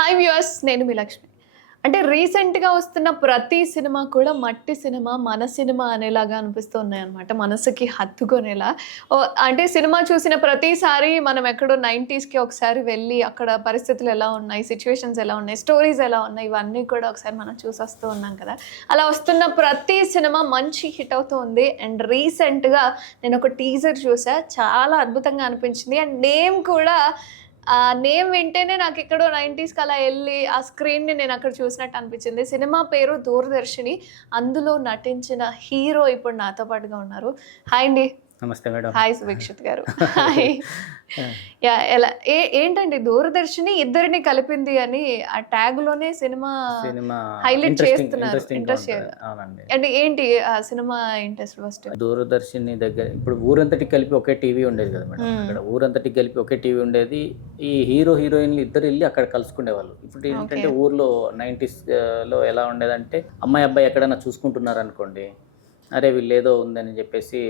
Hi viewers, నేను మీ లక్ష్మి. అంటే రీసెంట్‌గా వస్తున్న ప్రతి సినిమా కూడా మట్టి సినిమా, మన సినిమా అనేలాగా అనిపిస్తూ ఉన్నాయన్నమాట. మనసుకి హత్తుకునేలా. అంటే సినిమా చూసిన ప్రతిసారి మనం ఎక్కడో 90స్‌కి ఒకసారి వెళ్ళి అక్కడ పరిస్థితులు ఎలా ఉన్నాయి, సిట్యుయేషన్స్ ఎలా ఉన్నాయి, స్టోరీస్ ఎలా ఉన్నాయి, ఇవన్నీ కూడా ఒకసారి మనం చూసొస్తూ ఉన్నాం కదా! అలా వస్తున్న ప్రతి సినిమా మంచి హిట్ అవుతూ ఉంది. అండ్ రీసెంట్‌గా నేను ఒక టీజర్ చూసా. చాలా అద్భుతంగా అనిపించింది. అండ్ నేమ్ కూడా ఆ నేమ్ వింటేనే నాకెక్కడో 90స్‌కి అలా ఎళ్లి, ఆ స్క్రీన్‌ని నేనక్కడ చూసినట్టు అనిపించింది. సినిమా పేరు 'దూరదర్శిని'. అందులో నటించిన హీరో ఇప్పుడు నాతో పాటుగా ఉన్నారు. హాయ్ అండి. నమస్తే మేడం. హాయ్ సుభిక్షిత్ గారు. హాయ్. యాహ్! ఎలా ఏంటండి 'దూరదర్శిని' ఇద్దరిని కలిపింది అని ఆ ట్యాగ్‌లోనే సినిమా సినిమా హైలైట్ చేస్తున్నారు. ఇంట్రెస్టింగ్‌గా ఉంటది. అవునండి. అంటే ఏంటి ఆ సినిమా ఇంట్రెస్ట్ ఫస్ట్? దూరదర్శిని దగ్గర ఇప్పుడు ఊరంతటికి కలిపి ఒకే టీవీ ఉండేది కదా మేడం. హ్మ్. అక్కడ ఊరంతటికి కలిపి ఒకే టీవీ ఉండేది. ఈ హీరో, హీరోయిన్‌లు ఇద్దరు ఎళ్లి అక్కడ కలుసుకునేవాళ్ళు. ఇప్పుడు ఓకే. ఏంటంటే ఊర్లో 90స్ లో ఎలా ఉండేదంటే అమ్మాయి, అబ్బాయి ఎక్కడైనా చూసుకుంటున్నారనుకోండి, అరే వీళ్ళేదో ఉందని చెప్పేసి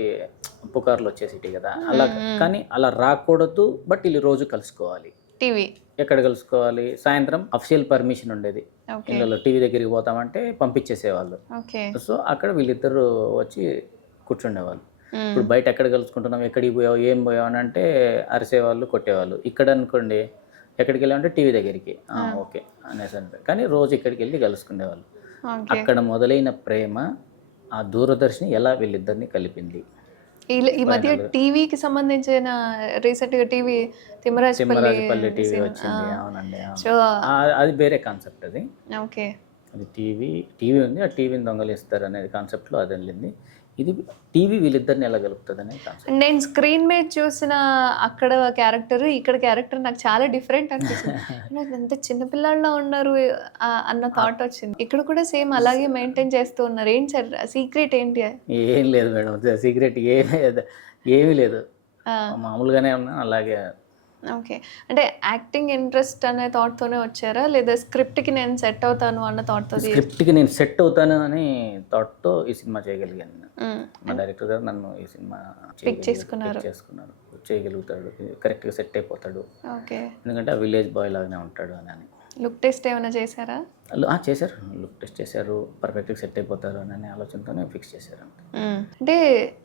పుకార్లొచ్చేసేటివి కదా! అలా హ్మ్. హ్మ్. కానీ అలా రాకూడదు. బట్ ఈళ్ళు రోజు కలుసుకోవాలి. టీవీ. ఎక్కడ కలుసుకోవాలి? సాయంత్రం అఫీషియల్ పర్మిషన్ ఉండేది. ఓకే. ఇళ్ళలో టీవీ దగ్గరికి పోతామంటే పంపించేసేవాళ్ళు. ఓకే. సో, అక్కడ వీళ్ళిద్దరూ వచ్చి కూర్చుండేవాళ్ళు. హ్మ్. ఇప్పుడు బయట ఎక్కడ కలుసుకుంటున్నాం? ఎక్కడికి పోయావు? ఏం పోయావు? అని అంటే అరిసేవాళ్ళు, కొట్టేవాళ్ళు. ఇక్కడ అనుకోండి ఎక్కడికెళ్ళామంటే టీవీ దగ్గరికి. ఆ! ఓకే. అనేసి అంటారు. కానీ రోజు ఇక్కడికెళ్ళి కలుసుకునేవాళ్ళు. ఓకే. అక్కడ మొదలైన ప్రేమ ఆ దూరదర్శిని ఎలా వీళ్ళిద్దరిని కలిపింది. ఈ మధ్య ఫైనల్‌గా టీవీకి సంబంధించిన రీసెంట్‌గా TV 'Thimmarajupalli' Thimmarajupalli TV cinema. ఆ! వచ్చింది. అవునండి. అవును. సో అది వేరే కాన్సెప్ట్ అది. ఓకే. అది టీవీ ఉంది. ఆ టీవీని దొంగలిస్తారనేది కాన్సెప్ట్‌లో అదెళ్ళింది. ఇది టీవీ వీళ్ళిద్దరిని ఎలా కలుపుతదనే కాన్సెప్ట్. నేను స్క్రీన్ మీద చూసిన అక్కడ క్యారెక్టర్, ఇక్కడ క్యారెక్టర్ నాకు చాలా డిఫరెంట్ అనిపించింది. నాకు ఎంత చిన్న పిల్లాడిలా ఉన్నారు అన్న ఆహ్, థాట్ వచ్చింది. ఇక్కడ కూడా సేమ్ అలాగే మెయింటైన్ చేస్తూ ఉన్నారు. ఏంటి సార్ సీక్రెట్ ఏంటి? ఏం లేదు మేడం. సీక్రెట్ ఏమీ లేదు. ఆ! మామూలుగానే ఉన్నాను. అలాగే ఓకే. అంటే యాక్టింగ్ ఇంట్రెస్ట్ అనే థాట్‌తోనే వచ్చారా? లేదా స్క్రిప్ట్‌కి నేను సెట్ అవుతాను అన్న థాట్‌తో స్క్రిప్ట్‌కి నేను సెట్ అవుతాను అని థాట్‌తో ఈ సినిమా చేయగలిగాను నేను. మా హ్మ్. డైరెక్టర్ గారు నన్ను ఈ సినిమా పిక్ పిక్ చేసుకున్నారు. చేసుకున్నారు. చేయగలుగుతాడు. కరెక్ట్‌గా సెట్ అయిపోతాడు. ఓకే. ఎందుకంటే ఆ విలేజ్ బాయ్ లాగానే ఉంటాడు అని. లుక్ టెస్ట్ ఏమైనా చేసారా? చేశారు. లుక్ టెస్ట్ చేశారు. పర్ఫెక్ట్‌గా సెట్ అయిపోతారు అనే ఆలోచనతోనే ఫిక్స్ చేశారు. అంటే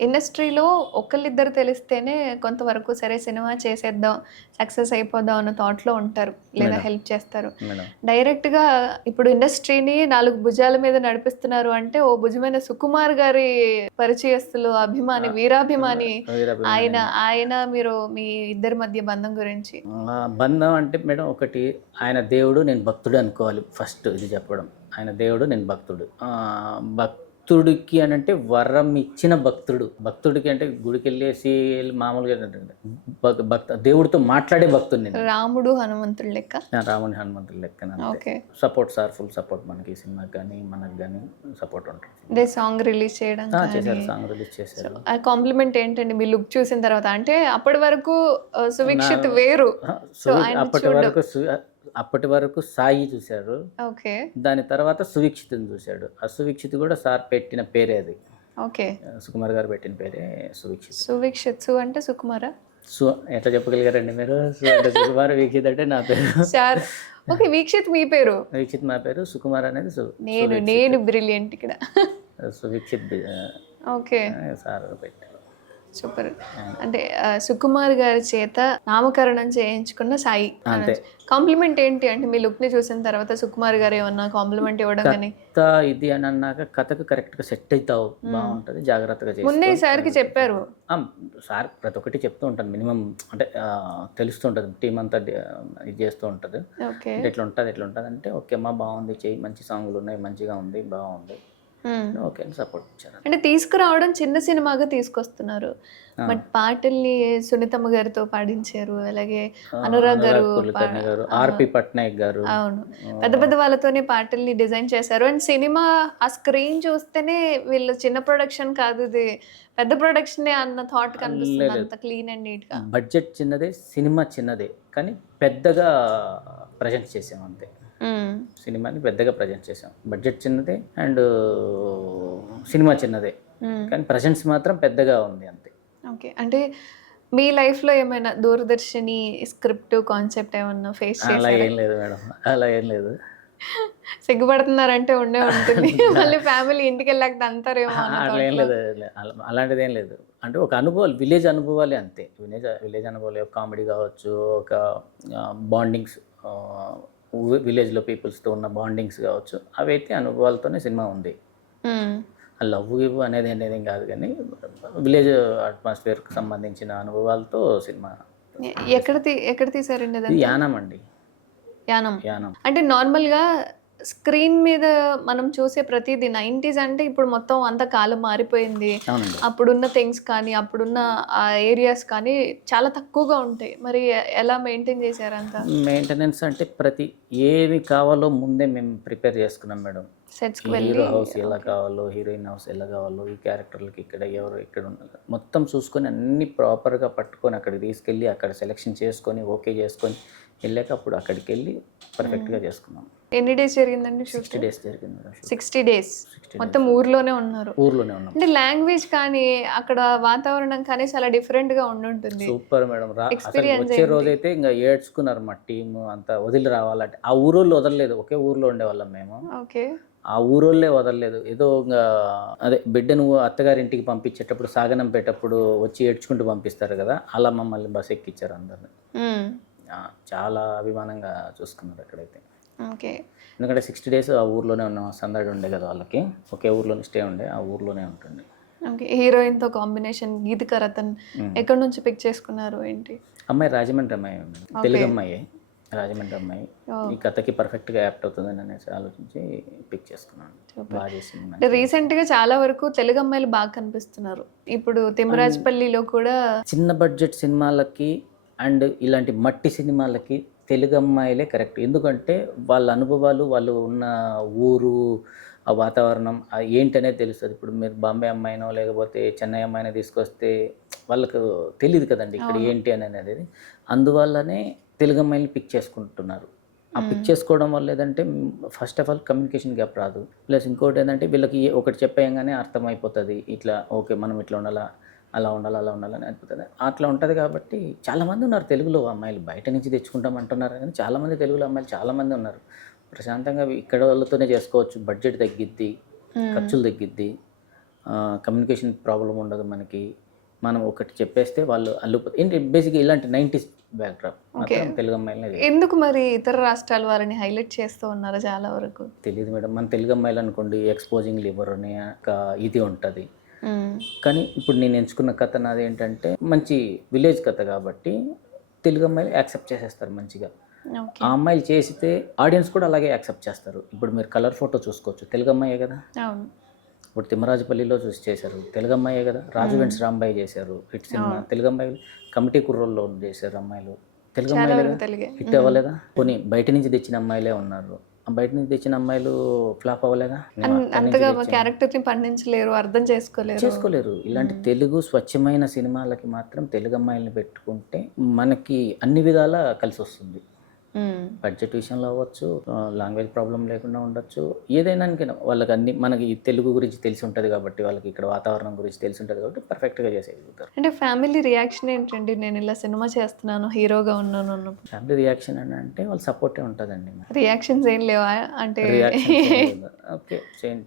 ఇండస్ట్రీలో ఒకళ్ళిద్దరు తెలిస్తేనే కొంతవరకు సరే సినిమా చేసేద్దాం, సక్సెస్ అయిపోదాం అన్న థాట్‌లో ఉంటారు. లేదా మేడం. హెల్ప్ చేస్తారు. మేడం. డైరెక్ట్‌గా ఇప్పుడు ఇండస్ట్రీని 4 భుజాల మీద నడిపిస్తున్నారు అంటే, ఓ భుజమైన సుకుమార్ గారి పరిచయస్తులు, అభిమాని, వీరాభిమాని ఆయన, వీరాభిమానిని. ఆయన మీరు మీ ఇద్దరి మధ్య బంధం గురించి. బంధం అంటే మేడం ఒకటి ఆయన దేవుడు, నేను భక్తుడు అనుకోవాలి ఫస్ట్ ఇది చెప్పడం. ఆయన దేవుడు, నేను భక్తుడు. భక్తుడికి అనంటే వరం ఇచ్చిన భక్తుడు. భక్తుడికి అంటే గుడికెళ్ళేసి మామూలుగా ఏంటంటే దేవుడితో మాట్లాడే భక్తుడిని నేను. రాముడు, హనుమంతుడు లెక్క. రాముని, హనుమంతుడి లెక్కన అంతే. ఓకే. సపోర్ట్ ఫుల్ సపోర్ట్ మనకి ఈ సినిమాకి గానీ, మనకు గానీ సపోర్ట్ ఉంటుంది. అంటే సాంగ్ రిలీజ్ చేయడం చేశారు. కానీ సాంగ్ రిలీజ్ చేశారు. ఆ కాంప్లిమెంట్ ఏంటండి మీ లుక్ చూసిన తర్వాత? అంటే అప్పటి వరకు నా సువిక్షిత్ వేరు. అహా! సో ఆయన్ని అప్పటి చూడడం. వరకు అప్పటి వరకు సాయి చూసారు. ఓకే. దాని తర్వాత సువీక్షిత్‌ని చూసాడు. ఆ సువీక్షిత్ కూడా సార్ పెట్టిన పేరే అది. ఓకే. సుకుమార్ గారు పెట్టిన పేరే సువీక్షిత్. సువిక్షిత్. అంటే సుకుమారా? సు ఎట్లా చెప్పగలిగారండి మీరు? అంటే సుకుమార్, వీక్షిత్ అంటే నా పేరు. సార్. ఓకే. వీక్షిత్ మీ పేరు. వీక్షిత్ మా పేరు. సుకుమార్ అనేది నేను సువీక్షిత్. నేను బ్రిలియంట్ ఇక్కడ. సువీక్షిత్ ఓకే. సార్ పెట్టారు. సూపర్. ఆ! అంటే సుకుమార్ గారి చేత నామకరణం చేయించుకున్న సాయి అంతే. అనొచ్చు. కాంప్లిమెంట్ ఏంటి? అంటే మీ లుక్‌ని చూసిన తర్వాత సుకుమార్ గారు ఏమన్నా కాంప్లిమెంట్ ఇవ్వడం గాని? కథ ఇది అని అన్నాక కథకు కరెక్ట్‌గా సెట్ అయితావు. బావుంటది. జాగ్రత్తగా చేసుకో. ముందే ఈ సార్‌కి చెప్పారు. ఆ! సార్ ప్రతి ఒక్కటి చెప్తూ ఉంటాను. మినిమమ్ అంటే తెలుస్తుంటది. టీమ్ అంతా ఇది చేస్తూ ఉంటది. ఓకే. ఇట్లుంటది అంటే ఓకే అమ్మా బావుంది చెయ్యి. మంచి సాంగులున్నాయి. మంచిగా ఉంది. బావుంది. హ్మ్. ఓకే అని సపోర్ట్ ఇచ్చారు. అంటే తీసుకురావడం చిన్న సినిమాగా తీసుకొస్తున్నారు. ఆ! బట్ పాటల్ని సునీతమ్మ గారితో పాడించారు. అలాగే అనురాగ్ గారు అనురాగ్ కులకర్ణి గారు, ఆ! ఆర్‌పి పట్నాయక్ గారు. అవును. పెద్ద పెద్ద వాళ్ళతోనే పాటల్ని డిజైన్ చేశారు. అండ్ సినిమా ఆ స్క్రీన్ చూస్తేనే వీళ్ళు చిన్న ప్రొడక్షన్ కాదు ఇది పెద్ద ప్రొడక్షనే అన్న థాట్ కనిపిస్తుంది. లేదు. అంత క్లీన్ అండ్ నీట్‌గా. బడ్జెట్ చిన్నదే, సినిమా చిన్నదే. కానీ పెద్దగా ప్రెజెంట్ చేసాం అంతే. హ్మ్. సినిమాని పెద్దగా ప్రెజెంట్ చేసాం. బడ్జెట్ చిన్నదే అండ్ సినిమా చిన్నదే. హ్మ్. కానీ ప్రెజెన్స్ మాత్రం పెద్దగా ఉంది అంతే. ఓకే. అంటే మీ లైఫ్‌లో ఏమైనా దూరదర్శిని స్క్రిప్ట్, కాన్సెప్ట్ ఏమన్నా ఫేస్ అలా చేసారా? ఏం లేదు మేడం. అలా ఏం లేదు. సిగ్గుపడుతున్నారంటే ఉండే ఉంటుంది. మళ్ళీ ఫ్యామిలీ ఇంటికెళ్ళాక తంతారేమో అన్న అట్లా ఏం థాట్‌లో. లేదు. అలాంటిదేం లేదు. అంటే ఒక అనుభవాలు, విలేజ్ అనుభవాలే అంతే. విలేజ్ అనుభవాలు, కామెడీ కావచ్చు, ఒక బాండింగ్స్, విలేజ్‌లో పీపుల్స్‌తో ఉన్న బాండింగ్స్ కావచ్చు, అవైతే అనుభవాలతోనే సినిమా ఉంది. హ్మ్. లవ్ గివ్ అనేదేం కాదు కానీ, విలేజ్ అట్మాస్ఫియర్‌కి సంబంధించిన అనుభవాలతో సినిమా ఎక్కడ తీశారండి ఇది అదంతా? యానం అండి. యానం. యానం. అంటే నార్మల్‌గా స్క్రీన్ మీద మనం చూసే ప్రతీది 90s అంటే ఇప్పుడు మొత్తం అంతా కాలం మారిపోయింది. అవునండి. అప్పుడున్న థింగ్స్ కానీ, అప్పుడున్న ఏరియాస్ కానీ చాలా తక్కువగా ఉంటాయి. మరి ఎలా మెయింటైన్ చేశారంతా? మెయింటెనెన్స్ అంటే ఏవి కావాలో ముందే మేము ప్రిపేర్ చేసుకున్నాం మేడం. సెట్స్‌కి ఈ వెళ్ళి హీరో హౌస్ ఎలా ఓకే. కావాలో, హీరోయిన్ హౌస్ ఎలా కావాలో, ఈ క్యారెక్టర్లకి ఇక్కడ ఎవరు ఎక్కడ ఉండాలి, మొత్తం చూసుకొని అన్నీ ప్రాపర్గా పట్టుకొని అక్కడికి తీసుకెళ్ళి అక్కడ సెలెక్షన్ చేసుకొని ఓకే చేసుకొని వెళ్ళాక అప్పుడు అక్కడికి వెళ్ళి పర్ఫెక్ట్గా చేసుకున్నాం. ఎన్ని డేస్ జరిగిందండి 60 షూట్? డేస్ జరిగింది మేడం షూట్. 60 డేస్. 60 మొత్తం డేస్ ఊర్లోనే ఉన్నారు. ఊర్లోనే ఉన్నాం. అంటే లాంగ్వేజ్ కానీ, అక్కడ వాతావరణం కానీ చాలా డిఫరెంట్‌గా ఉండుంటుంది. Super madam. అసలు ఎక్స్‌పీరియన్స్ వచ్చే ఏంటి? రోజైతే ఇంకా ఏడ్చుకున్నారు మా టీము అంతా, వదిలి రావాలంటే. ఆ ఊరోళ్ళు వదలలేదు, ఒకే ఊర్లో ఉండేవాళ్ళం మేము. ఓకే. ఆ ఊరోళ్ళే వదలలేదు. ఏదో ఇంగా అదే బిడ్డను అత్తగారింటికి పంపించేటప్పుడు, సాగనంపేటప్పుడు వచ్చి ఏడ్చుకుంటూ పంపిస్తారు కదా! అలా మమ్మల్ని బస్ ఎక్కిచ్చారు అందరిని. హ్మ్. చాలా అభిమానంగా చూసుకున్నారు అక్కడైతే. ఓకే. ఎందుకంటే 60 డేస్ ఆ ఊర్లోనే ఉన్నాం. సందడి ఉండే కదా వాళ్ళకి. ఒకే ఊర్లోనే స్టే ఉండే. ఆ ఊర్లోనే ఉంటుండే. ఓకే. హీరోయిన్‌తో కాంబినేషన్ 'గీతిక రతన్' హ్మ్. ఎక్కడి నుంచి పిక్ చేసుకున్నారు ఏంటి? అమ్మాయి రాజమండ్రి అమ్మాయి మేడం. ఓకే. తెలుగు అమ్మాయే. రాజమండ్రి అమ్మాయి. ఓహ్! ఈ కథకి పర్ఫెక్ట్‌గా యాప్ట్ అవుతుందని అనేసి ఆలోచించి పిక్ చేసుకున్నాను. సూపర్. బాగా చేసింది అంటే మంచిగా. రీసెంట్‌గా చాలా వరకు తెలుగు అమ్మాయిలు బాగా కనిపిస్తున్నారు. ఇప్పుడు 'తిమ్మరాజపల్లి'లో కూడా చిన్న బడ్జెట్ సినిమాలకి అండ్ ఇలాంటి మట్టి సినిమాలకి తెలుగు అమ్మాయిలే కరెక్ట్. ఎందుకంటే వాళ్ళ అనుభవాలు, వాళ్ళు ఉన్న ఊరు, ఆ వాతావరణం ఏంటనేది తెలుస్తది. ఇప్పుడు మీరు బాంబే అమ్మాయినో లేకపోతే చెన్నై అమ్మాయినో తీసుకొస్తే వాళ్ళకు తెలీదు కదండీ ఇక్కడ అవును. ఏంటి అనేది. అందువల్లనే తెలుగు అమ్మాయిలని పిక్ చేసుకుంటున్నారు. ఆ పిక్ చేసుకోవడం వల్ల ఏదంటే first of all communication gap రాదు. ప్లస్ ఇంకోటి ఏందంటే వీళ్ళకి ఒకటి చెప్పేయంగానే అర్థమైపోతది. ఇట్లా ఓకే మనం ఇట్లా ఉండాలా, అలా ఉండాలి, అలా ఉండాలని అనిపిస్తుంది. అట్లా ఉంటది కాబట్టి చాలామంది ఉన్నారు తెలుగులో అమ్మాయిలు. బయట నుంచి తెచ్చుకుంటాం అంటున్నారు కానీ చాలామంది తెలుగులో అమ్మాయిలు చాలామంది ఉన్నారు. ప్రశాంతంగా ఇక్కడ వాళ్ళతోనే చేసుకోవచ్చు. బడ్జెట్ తగ్గిద్ది, హ్మ్. ఖర్చులు తగ్గిద్ది, కమ్యూనికేషన్ ప్రాబ్లమ్ ఉండదు మనకి. మనం ఒకటి చెప్పేస్తే వాళ్ళు అల్లుకుపోతారు. ఏంటి బేసిక్‌గా ఇలాంటి 90s బ్యాక్‌డ్రాప్ ఓకే. మాత్రం తెలుగు అమ్మాయిలనే ఎందుకు మరి ఇతర రాష్ట్రాల వారిని హైలైట్ చేస్తూ ఉన్నారు చాలా వరకు? తెలీదు మేడం. మన తెలుగు అమ్మాయిలు అనుకోండి ఎక్స్‌పోజింగ్ లివర్ అనే ఒక ఇది ఉంటది. హ్మ్. కానీ ఇప్పుడు నేను ఎంచుకున్న కథ నాదేంటంటే మంచి విలేజ్ కథ కాబట్టి తెలుగు అమ్మాయిలు యాక్సెప్ట్ చేసేస్తారు మంచిగా. ఓకే. ఆ అమ్మాయిలు చేసితే ఆడియన్స్ కూడా అలాగే యాక్సెప్ట్ చేస్తారు. ఇప్పుడు మీరు కలర్ ఫోటో చూసుకోవచ్చు. తెలుగు అమ్మాయే కదా! అవును. ఇప్పుడు తిమ్మరాజుపల్లిలో చూసి చేశారు. తెలుగు అమ్మాయే కదా! రాజు వెడ్స్ రాంబాయి చేశారు. Hit cinema. అవును. తెలుగు అమ్మాయిలు. కమిటీ కుర్రోల్లో చేశారు అమ్మాయిలు. తెలుగు చాలా అమ్మాయిలేగా. వరకు తెలుగే. హిట్ అవ్వలేదా? పోనీ బయట నుంచి తెచ్చిన అమ్మాయిలే ఉన్నారు. ఆ బయట నుంచి తెచ్చిన అమ్మాయిలు ఫ్లాప్ అవ్వలేదా? మేము అక్కడి నుంచి అంతగా తెచ్చాము. క్యారెక్టర్‌ని పండించలేరు, అర్థం చేసుకోలేరు. చేసుకోలేరు. ఇలాంటి తెలుగు స్వచ్ఛమైన సినిమాలకి మాత్రం తెలుగు అమ్మాయిల్ని పెట్టుకుంటే మనకి అన్ని విధాలా కలిసొస్తుంది. హ్మ్. బడ్జెట్ విషయంలో అవ్వచ్చు, లాంగ్వేజ్ ప్రాబ్లమ్ లేకుండా ఉండొచ్చు. ఏదైనానికైనా వాళ్ళకి అన్ని మనకి ఈ తెలుగు గురించి తెలిసి ఉంటది కాబట్టి, వాళ్ళకి ఇక్కడ వాతావరణం గురించి తెలిసి ఉంటది కాబట్టి పర్ఫెక్ట్‌గా చేసేయగలుగుతారు. అంటే ఫ్యామిలీ రియాక్షన్ ఏంటండి? నేను ఇలా సినిమా చేస్తున్నాను, హీరోగా ఉన్నాను అన్నప్పుడు. ఫ్యామిలీ రియాక్షన్ అని అంటే వాళ్ళ సపోర్టే ఉంటదండి. రియాక్షన్స్ ఏం లేవా? అంటే రియాక్షన్స్ ఏం లేదు. ఓకే.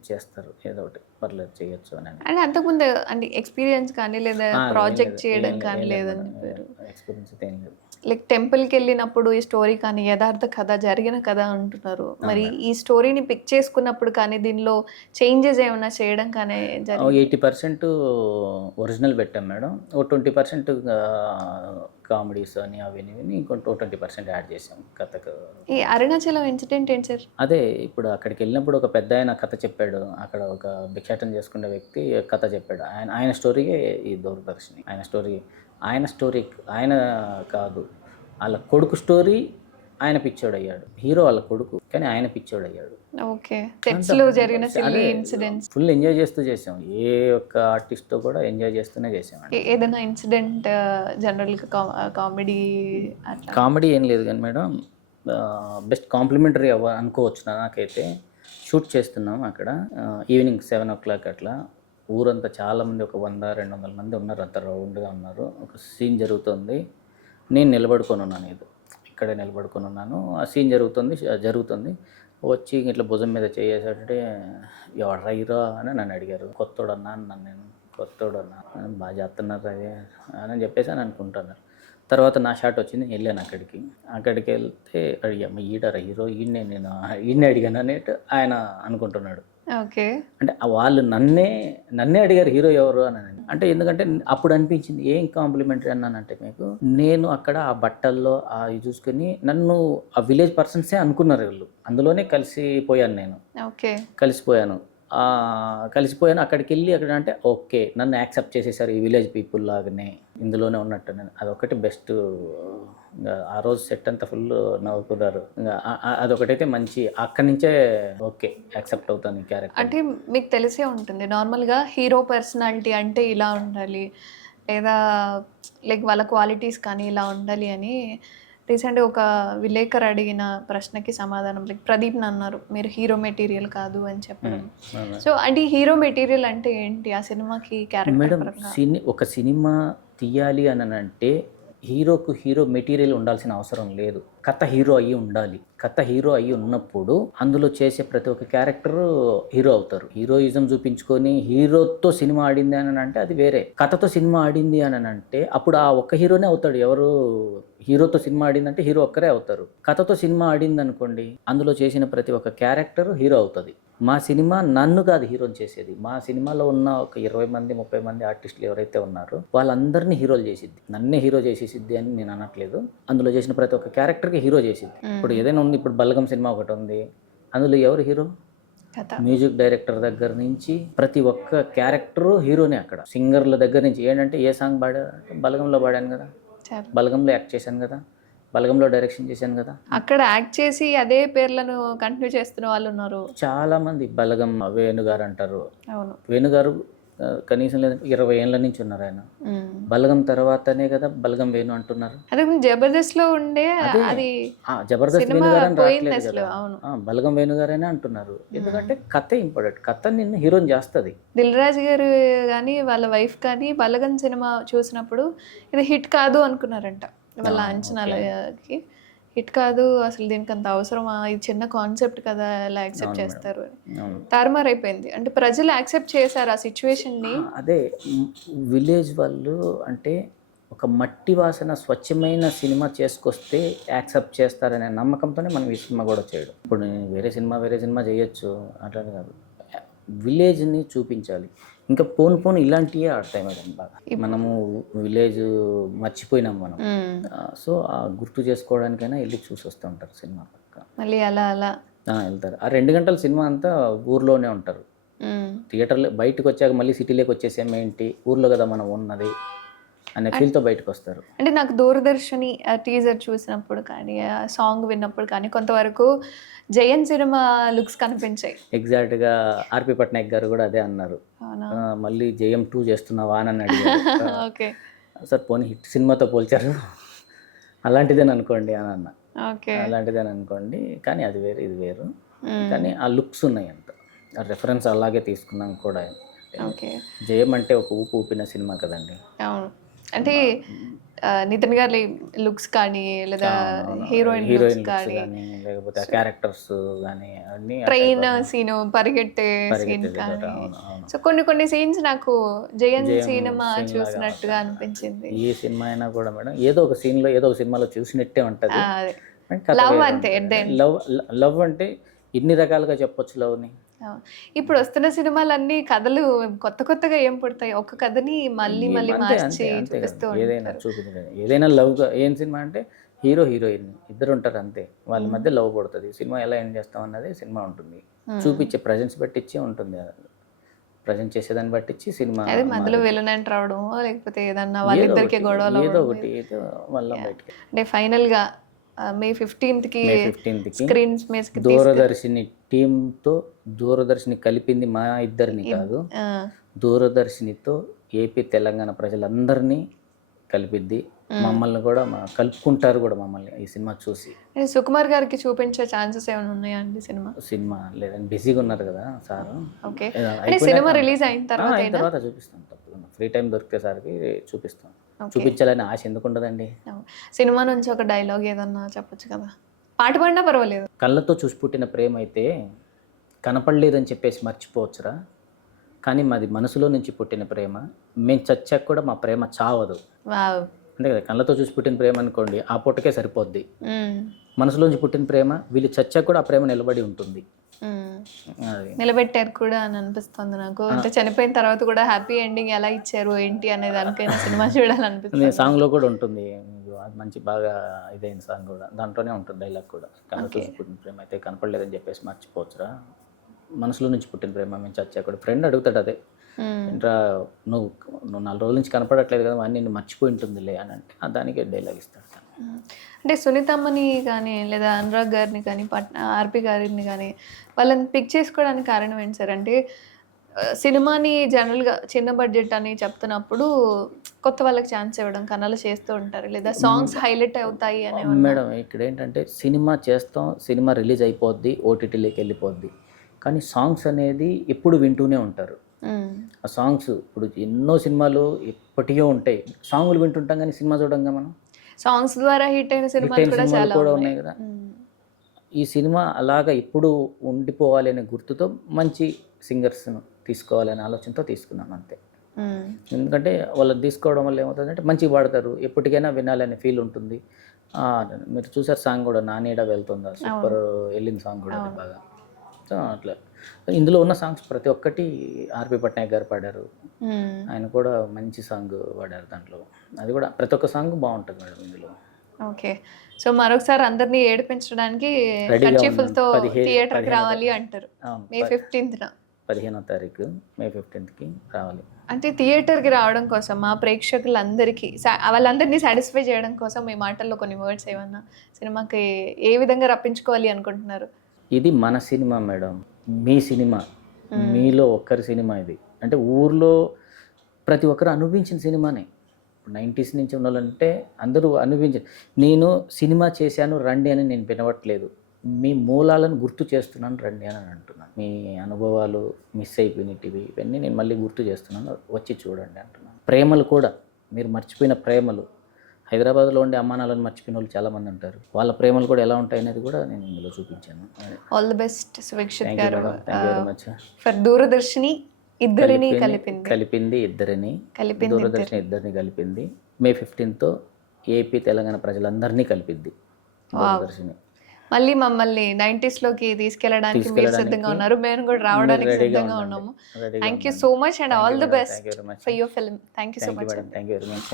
చేస్తారు. ఏదో ఒకటి పర్లేదు చేయొచ్చు అని. అంటే అంతకుముందు అంటే ఎక్స్‌పీరియన్స్ కానీ లేదా ఏం ప్రాజెక్ట్ లేదు. చేయడం ఏం కానీ లేదు లేదని మేడం. చెప్పారు. ఎక్స్‌పీరియన్స్ అయితే ఏం లేదు. లైక్ టెంపుల్‌కెళ్ళినప్పుడు ఈ స్టోరీ కానీ యథార్థ కథ, జరిగిన కథ అంటున్నారు. మరి అవును. ఈ స్టోరీని పిక్ చేసుకున్నప్పుడు కానీ దీనిలో చేంజెస్ ఏమన్నా చేయడం కానీ జరిగిందా? 80% ఒరిజినల్ పెట్టాం మేడం. ఓ 20% కామెడీస్ అని అవి ఇవి ఇంకో 20% యాడ్ చేసాం కథకు. ఈ అరుణాచలం ఇన్సిడెంట్ ఏంటి సార్? అదే ఇప్పుడు అక్కడికెళ్ళినప్పుడు ఒక పెద్దాయన కథ చెప్పాడు. అక్కడ ఒక భిక్షాటన చేసుకునే వ్యక్తి కథ చెప్పాడు. ఆయన స్టోరీయే ఈ దూరదర్శిని. ఆయన స్టోరీ ఆయన కాదు. ఆళ్ళ కొడుకు స్టోరీ ఆయన పిచ్చోడయ్యాడు. హీరో వాళ్ళ కొడుకు. కానీ ఆయన పిచ్చోడయ్యాడు. ఓకే. సెట్స్‌లో జరిగిన అదే సిల్లీ ఇన్సిడెంట్స్. ఫుల్ ఎంజాయ్ చేస్తూ చేసాం. ఏ ఒక్క ఆర్టిస్ట్‌తో కూడా ఎంజాయ్ చేస్తూనే చేసామండి. ఏదైనా ఇన్సిడెంట్ జనరల్‌గా కామెడీ అట్లా? కామెడీ ఏం లేదు గానీ మేడం, బెస్ట్ కాంప్లిమెంటరీ అనుకోవచ్చు నాకైతే. షూట్ చేస్తున్నాం అక్కడ ఈవినింగ్ 7:00 అట్లా. ఊరంతా చాలామంది ఒక 100-200 మంది ఉన్నారు, అంత రౌండ్గా ఉన్నారు. ఒక సీన్ జరుగుతుంది, నేను నిలబడుకొని ఉన్నాను, ఇక్కడే నిలబడుకొని ఉన్నాను. ఆ సీన్ జరుగుతుంది. వచ్చి ఇట్లా భుజం మీద చేసేటంటే ఎవడ్రా హీరో అని నన్ను అడిగారు. కొత్తోడన్నా అన్నాను నేను. కొత్తోడన్నా బాగా చేస్తున్నారు అదే అని చెప్పేసి అని అనుకుంటాను. తర్వాత నా షాట్ వచ్చింది, వెళ్ళాను అక్కడికి వెళ్తే అడిగాము ఈడరా హీరో, ఈయన్నే అడిగాను అనేట్టు ఆయన అనుకుంటున్నాడు. ఓకే. అంటే వాళ్ళు నన్నే అడిగారు హీరో ఎవరు అని. అంటే ఎందుకంటే అప్పుడు అనిపించింది ఏం కాంప్లిమెంటరీ అన్నానంటే, మీకు నేను అక్కడ ఆ బట్టల్లో అవి చూసుకుని నన్ను ఆ విలేజ్ పర్సన్సే అనుకున్నారు వీళ్ళు. అందులోనే కలిసిపోయాను నేను. ఓకే. కలిసిపోయాను అక్కడికి వెళ్ళి అక్కడ అంటే ఓకే నన్ను యాక్సెప్ట్ చేసేసారు ఈ విలేజ్ పీపుల్ లాగానే ఇందులోనే ఉన్నట్టు. నేను అదొకటి బెస్ట్. ఇంకా ఆ రోజు సెట్ అంతా ఫుల్ నవ్వుకున్నారు. ఇంకా అదొకటైతే మంచి, అక్కడి నుంచే ఓకే యాక్సెప్ట్ అవుతాను ఈ క్యారెక్టర్. అంటే మీకు తెలిసే ఉంటుంది నార్మల్గా హీరో పర్సనాలిటీ అంటే ఇలా ఉండాలి, లేదా లైక్ వాళ్ళ క్వాలిటీస్ కానీ ఇలా ఉండాలి అని. రీసెంట్గా ఒక విలేకరు అడిగిన ప్రశ్నకి సమాధానం లైక్ ప్రదీప్ని అన్నారు, మీరు హీరో మెటీరియల్ కాదు అని చెప్పడం. సో అంటే హీరో మెటీరియల్ అంటే ఏంటి ఆ సినిమాకి క్యారెక్టర్ మేడం? పరంగా? ఒక సినిమా తీయాలి అని అంటే హీరో మెటీరియల్ ఉండాల్సిన అవసరం లేదు. కథ హీరో అయ్యి ఉండాలి. కథ హీరో అయ్యి ఉన్నప్పుడు అందులో చేసే ప్రతి ఒక్క క్యారెక్టర్ హీరో అవుతారు. హీరోయిజం చూపించుకొని హీరోతో సినిమా ఆడింది అని అంటే అది వేరే. కథతో సినిమా ఆడింది అని అంటే అప్పుడు ఆ ఒక్క హీరోనే అవుతాడు. ఎవరు హీరోతో సినిమా ఆడిందంటే హీరో ఒక్కరే అవుతారు. కథతో సినిమా ఆడింది అనుకోండి, అందులో చేసిన ప్రతి ఒక్క క్యారెక్టర్ హీరో అవుతుంది. మా సినిమా నన్ను కాదు హీరోని చేసేది, మా సినిమాలో ఉన్న ఒక 20-30 మంది ఆర్టిస్టులు ఎవరైతే ఉన్నారో వాళ్ళందరినీ హీరోలు చేసిద్ది. నన్నే హీరో చేసేసిద్ది అని నేను అనట్లేదు. అందులో చేసిన ప్రతి ఒక్క క్యారెక్టర్కి హీరో చేసిద్ది. ఇప్పుడు ఏదైనా ఉంది, ఇప్పుడు బలగం సినిమా ఒకటి ఉంది, అందులో ఎవరు హీరో? మ్యూజిక్ డైరెక్టర్ దగ్గర నుంచి ప్రతి ఒక్క క్యారెక్టరు హీరోనే. అక్కడ సింగర్ల దగ్గర నుంచి ఏంటంటే ఏ సాంగ్ పాడా, బలగంలో పాడాను కదా, బలగంలో యాక్ట్ చేశాను కదా, బలగంలో డైరెక్షన్ చేశాను కదా. అక్కడ యాక్ట్ చేసి అదే పేర్లను కంటిన్యూ చేస్తున్న వాళ్ళు ఉన్నారు చాలా మంది. బలగం వేణుగారు అంటారు. అవును. వేణుగారు కనీసం లేదంటే 20 ఏళ్ళ నుంచి ఉన్నారు ఆయన. బలగం తర్వాతనే కదా బలగం వేణు అంటున్నారు. అదే జబర్దస్త్ లో ఉండే అది జబర్దస్త్ వేణుగారు అని రావట్లేదు కదా, అవును. బలగం వేణుగారనే అంటున్నారు. ఎందుకంటే కథ ఇంపార్టెంట్. కథ నిన్ను హీరోని చేస్తుంది. దిల్ రాజు గారు కానీ వాళ్ళ వైఫ్ కానీ బలగం సినిమా చూసినప్పుడు ఇది హిట్ కాదు అనుకున్నారంట. వాళ్ళ అంచనాలకి హిట్ కాదు, అసలు దీనికి అంత అవసరమా, ఇది చిన్న కాన్సెప్ట్ కదా, ఎలా యాక్సెప్ట్ చేస్తారు అని తారుమారైపోయింది. అంటే ప్రజలు యాక్సెప్ట్ చేశారు ఆ సిచ్యువేషన్ని. అదే విలేజ్ వాళ్ళు అంటే ఒక మట్టి వాసన స్వచ్ఛమైన సినిమా చేసుకొస్తే యాక్సెప్ట్ చేస్తారనే నమ్మకంతోనే మనం ఈ సినిమా కూడా చేయడం. ఇప్పుడు నేను వేరే సినిమా చేయొచ్చు, అట్లానే కాదు, విలేజ్ని చూపించాలి. ఇంకా పోను ఇలాంటివే ఆడతాయి మేడం బాగా. మనము విలేజ్ మర్చిపోయినాం మనం. సో ఆ గుర్తు చేసుకోవడానికైనా వెళ్ళి చూసి వస్తూ ఉంటారు సినిమా పక్క. మళ్ళీ అలా వెళ్తారు. ఆ 2 గంటల సినిమా అంతా ఊర్లోనే ఉంటారు. థియేటర్లో బయటకు వచ్చాక మళ్ళీ సిటీలోకి వచ్చేసేం ఏంటి, ఊర్లో కదా మనం ఉన్నది అనే ఫీల్తో బయటకు వస్తారు. అంటే నాకు దూరదర్శని టీజర్ చూసినప్పుడు కానీ సాంగ్ విన్నప్పుడు కానీ కొంతవరకు జయన్ సినిమా లుక్స్ కనిపించాయి. ఎగ్జాక్ట్గా ఆర్పి పట్నాయక్ గారు కూడా అదే అన్నారు, మళ్ళీ జయం 2 చేస్తున్నావా అని అడిగారు. ఓకే సార్ పోనీ హిట్ సినిమాతో పోల్చారు, అలాంటిదేని అనుకోండి అని అన్న. అలాంటిదేని అనుకోండి, కానీ అది వేరు ఇది వేరు, కానీ ఆ లుక్స్ ఉన్నాయి అంత. ఆ రెఫరెన్స్ అలాగే తీసుకున్నాం కూడా. జయం అంటే ఒక ఊపిన సినిమా కదండి. అవును. అంటే నితిన్ గారి లుక్స్ కానీ లేదా హీరోయిన్ కానీ లేకపోతే క్యారెక్టర్స్ కానీ అన్ని ట్రైన్ సీన్, పరిగెట్టే సీన్ కానీ, సో కొన్ని సీన్స్ నాకు జయన్ సినిమా చూసినట్టుగా అనిపించింది. ఏ సినిమా అయినా కూడా మేడం ఏదో ఒక సీన్లో ఏదో ఒక సినిమాలో చూసినట్టే ఉంటుంది. లవ్ అంతే. లవ్ అంటే ఇన్ని రకాలుగా చెప్పొచ్చు లవ్ని. ఇప్పుడు వస్తున్న సినిమాలన్నీ కథలు కొత్తగా ఏం పుడతాయి, ఒక కథని మళ్ళీ మార్చి చూపిస్తూ ఏదైనా చూపించలేదు. ఏదైనా లవ్గా ఏం సినిమా అంటే హీరో హీరోయిన్ ఇద్దరు ఉంటారు అంతే, వాళ్ళ మధ్య లవ్ పడుతుంది. సినిమా ఎలా ఎండ్ చేస్తాం అన్నది సినిమా ఉంటుంది. చూపించే ప్రజెన్స్ బట్టించి ఉంటుంది, ప్రజెంట్ చేసేదాన్ని బట్టించి సినిమా. మధ్యలో విలన్ రావడం లేకపోతే ఏదన్నా వాళ్ళిద్దరికి గొడవలు ఏదో ఒకటి వల్ల బయటకి. అంటే ఫైనల్గా May 15th స్క్రీన్స్ మీద దూరదర్శిని టీంతో దూరదర్శిని కలిపింది మా ఇద్దరిని కాదు, దూరదర్శినితో ఏపీ తెలంగాణ ప్రజలందరినీ కలిపిద్ది. మమ్మల్ని కూడా కలుపుకుంటారు కూడా మమ్మల్ని ఈ సినిమా చూసి. సుకుమార్ గారికి చూపించే ఛాన్సెస్ ఏమైనా ఉన్నాయా అండి సినిమా? సినిమా లేదండి, బిజీగా ఉన్నారు కదా సార్. ఓకే, అంటే సినిమా రిలీజ్ అయిన తర్వాత అయిన తర్వాత చూపిస్తాం, తప్పకుండా ఫ్రీ టైం దొరికేసరికి చూపిస్తాం. చూపించాలని ఆశ ఎందుకు ఉండదండి. సినిమా నుంచి ఒక డైలాగ్ ఏదన్నా చెప్పొచ్చు కదా, పాట పాడినా పర్వాలేదు. కళ్ళతో చూసి పుట్టిన ప్రేమ అయితే కనపడలేదని చెప్పేసి మర్చిపోవచ్చురా, కానీ మాది మనసులో నుంచి పుట్టిన ప్రేమ, మేము చచ్చాక కూడా మా ప్రేమ చావదు. వావ్. అంతే కదా, కళ్ళతో చూసి పుట్టిన ప్రేమ అనుకోండి ఆ పూటకే సరిపోద్ది. మనసులోంచి పుట్టిన ప్రేమ వీళ్ళు చచ్చాక కూడా ఆ ప్రేమ నిలబడి ఉంటుంది. అది నిలబెట్టారు కూడా అని అనిపిస్తుంది నాకు. అంటే చనిపోయిన తర్వాత కూడా హ్యాపీ ఎండింగ్ ఎలా ఇచ్చారు ఏంటి అనే దానికైనా సినిమా చూడాలనిపిస్తుంది. సాంగ్లో కూడా ఉంటుంది, అది మంచి బాగా ఇదైన సాంగ్ కూడా, దాంట్లోనే ఉంటుంది డైలాగ్ కూడా. కళ్ళతో చూసి పుట్టిన ప్రేమ అయితే కనపడలేదని చెప్పేసి మర్చిపోవచ్చురా, మనసులో నుంచి పుట్టిన ప్రేమ మేము చచ్చా కూడా. ఫ్రెండ్ అడుగుతాడు అదే, ఏంట్రా నువ్వు 4 రోజుల నుంచి కనపడట్లేదు కదా, అని నిన్ను మర్చిపోయి ఉంటుందిలే అని అంటే దానికి డైలాగ్ ఇస్తాడు. అంటే సునీతమ్మని కానీ లేదా అనురాగ్ గారిని కానీ ఆర్పి గారిని కానీ వాళ్ళని పిక్ చేసుకోవడానికి కారణం ఏంటి సార్? అంటే సినిమాని జనరల్గా చిన్న బడ్జెట్ అని చెప్తున్నప్పుడు కొత్త వాళ్ళకి ఛాన్స్ ఇవ్వడం కన్నలు చేస్తూ ఉంటారు, లేదా సాంగ్స్ హైలైట్ అవుతాయి అనే. మేడం ఇక్కడ ఏంటంటే సినిమా చేస్తాం, సినిమా రిలీజ్ అయిపోద్ది, ఓటీటీలోకి వెళ్ళిపోద్ది, కానీ సాంగ్స్ అనేది ఎప్పుడు వింటూనే ఉంటారు. ఆ సాంగ్స్ ఇప్పుడు ఎన్నో సినిమాలు ఎప్పటికో ఉంటాయి, సాంగులు వింటుంటాం కానీ సినిమా చూడంగా మనం. సాంగ్స్ ద్వారా హిట్ అయిన సినిమాలు కూడా చాలా ఉన్నాయి కదా. ఈ సినిమా అలాగా ఇప్పుడు ఉండిపోవాలి అనే గుర్తుతో మంచి సింగర్స్ను తీసుకోవాలనే ఆలోచనతో తీసుకున్నాను అంతే. ఎందుకంటే వాళ్ళని తీసుకోవడం వల్ల ఏమవుతుందంటే మంచిగా పాడతారు, ఎప్పటికైనా వినాలనే ఫీల్ ఉంటుంది. మీరు చూసారు సాంగ్ కూడా, నా నీడ వెళ్తుందా, సూపర్ వెళ్ళిన సాంగ్ కూడా అది బాగా. సో అట్లా ఇందులో ఉన్న సాంగ్స్ ప్రతి ఒక్కటి ఆర్పి పట్నాయక్ గారు పాడారు, ఆయన కూడా మంచి సాంగ్ పాడారు దాంట్లో. అది కూడా ప్రతి ఒక్క సాంగ్ బాగుంటుంది మేడం ఇందులో. ఓకే, సో మరొకసారి అందరినీ ఏడిపించడానికి కర్చీఫ్లతో థియేటర్కి రావాలి అంటారు. మే 15న 15వ తారీఖు మే 15కి రావాలి. అంటే థియేటర్కి రావడం కోసం మా ప్రేక్షకులందరికీ వాళ్ళందరినీ సాటిస్ఫై చేయడం కోసం మీ మాటల్లో కొన్ని వర్డ్స్ ఏమన్నా సినిమాకి ఏ విధంగా రప్పించుకోవాలి అనుకుంటున్నారు? ఇది మన సినిమా మేడం, మీ సినిమా, మీలో ఒక్కరి సినిమా ఇది. అంటే ఊర్లో ప్రతి ఒక్కరు అనుభవించిన సినిమానే. 90s నుంచి ఉన్నోళ్ళంటే అందరూ అనుభవించారు. నేను సినిమా చేశాను రండి అని నేను వినవట్లేదు, మీ మూలాలను గుర్తు చేస్తున్నాను రండి అని అంటున్నాను. మీ అనుభవాలు మిస్ అయిపోయినవి ఇవన్నీ నేను మళ్ళీ గుర్తు చేస్తున్నాను, వచ్చి చూడండి అంటున్నాను. ప్రేమలు కూడా మీరు మర్చిపోయిన ప్రేమలు, హైదరాబాద్లో ఉండే అమ్మానాలను మర్చిపోయిన వాళ్ళు చాలామంది ఉంటారు, వాళ్ళ ప్రేమలు కూడా ఎలా ఉంటాయి అనేది కూడా నేను ఇందులో చూపించాను. ఆల్ ది బెస్ట్ సువిక్షిత్ గారు. ఫర్ దూరదర్శిని ఇద్దరిని కలిపింది దూరదర్శిని ఇద్దరిని కలిపింది. మే 15తో ఏపీ తెలంగాణ ప్రజలందరినీ కలిపింది దూరదర్శిని. మళ్ళీ మమ్మల్ని 90s లోకి తీసుకెళ్ళడానికి మీరు సిద్ధంగా ఉన్నారు, మేము కూడా రావడానికి సిద్ధంగా ఉన్నాము. Thank you so much and all the best for your film. Thank you so much. Thank you very much.